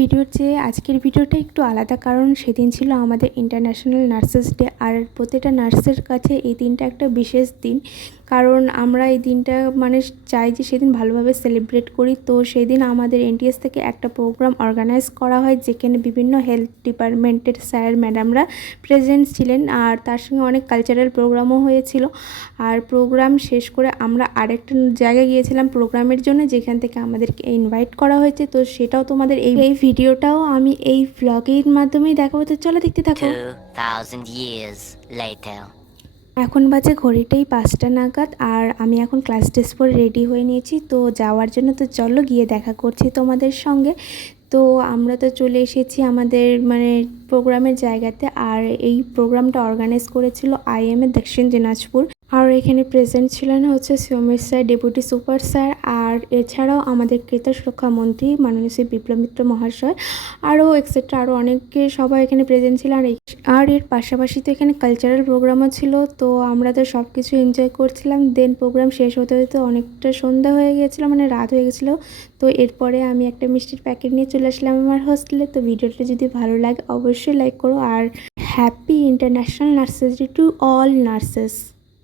ভিডিওর চেয়ে আজকের ভিডিওটা একটু আলাদা, কারণ সেদিন ছিল আমাদের ইন্টারন্যাশনাল নার্সেস ডে। আর প্রতিটা নার্সের কাছে এই দিনটা একটা বিশেষ দিন, কারণ আমরা এই দিনটা চাই যে সেদিন ভালোভাবে সেলিব্রেট করি। তো সেদিন আমাদের এনটিএস থেকে একটা প্রোগ্রাম অর্গানাইজ করা হয়, যেখানে বিভিন্ন হেলথ ডিপার্টমেন্টের স্যার ম্যাডামরা প্রেজেন্ট ছিলেন, আর তার সঙ্গে অনেক কালচারাল প্রোগ্রামও হয়েছিল। আর প্রোগ্রাম শেষ করে আমরা আরেকটা জায়গায় গিয়েছিলাম প্রোগ্রামের জন্য, যেখান থেকে আমাদেরকে ইনভাইট করা হয়েছে। তো সেটাও তোমাদের এই ভিডিওটাও আমি এই ভ্লগের মাধ্যমেই দেখাবো। তো চলো দেখতে থাকো। 2000 years later. এখন বাজে ঘড়িটাই 5টা নাগাদ, আর আমি এখন ক্লাস ড্রেস পরে রেডি হয়ে নিয়েছি তো যাওয়ার জন্য। তো চলো গিয়ে দেখা করছি তোমাদের সঙ্গে। তো আমরা তো চলে এসেছি আমাদের প্রোগ্রামের জায়গাতে। আর এই প্রোগ্রামটা অর্গানাইজ করেছিল IMA দক্ষিণ দিনাজপুর। আর এখানে প্রেজেন্ট ছিলেন হচ্ছে Soumesh sir, deputy super sir, আর এছাড়াও আমাদের ক্রেতা সুরক্ষা মন্ত্রী মাননীয় শ্রী বিপ্লব মিত্র মহাশয়, আরও এক্সেট্রা আরও অনেকে সবাই এখানে প্রেজেন্ট ছিল। আর এর পাশাপাশি তো এখানে কালচারাল প্রোগ্রামও ছিল। তো আমরা তো সব কিছু এনজয় করছিলাম। দেন প্রোগ্রাম শেষ হতে হতে অনেকটা সন্ধ্যা হয়ে গিয়েছিলো, রাত হয়ে গেছিলো। তো এরপরে আমি একটা মিষ্টির প্যাকেট নিয়ে চলে আসলাম আমার হোস্টেলে। তো ভিডিওটা যদি ভালো লাগে অবশ্যই লাইক করো। আর happy international nurses day to all nurses.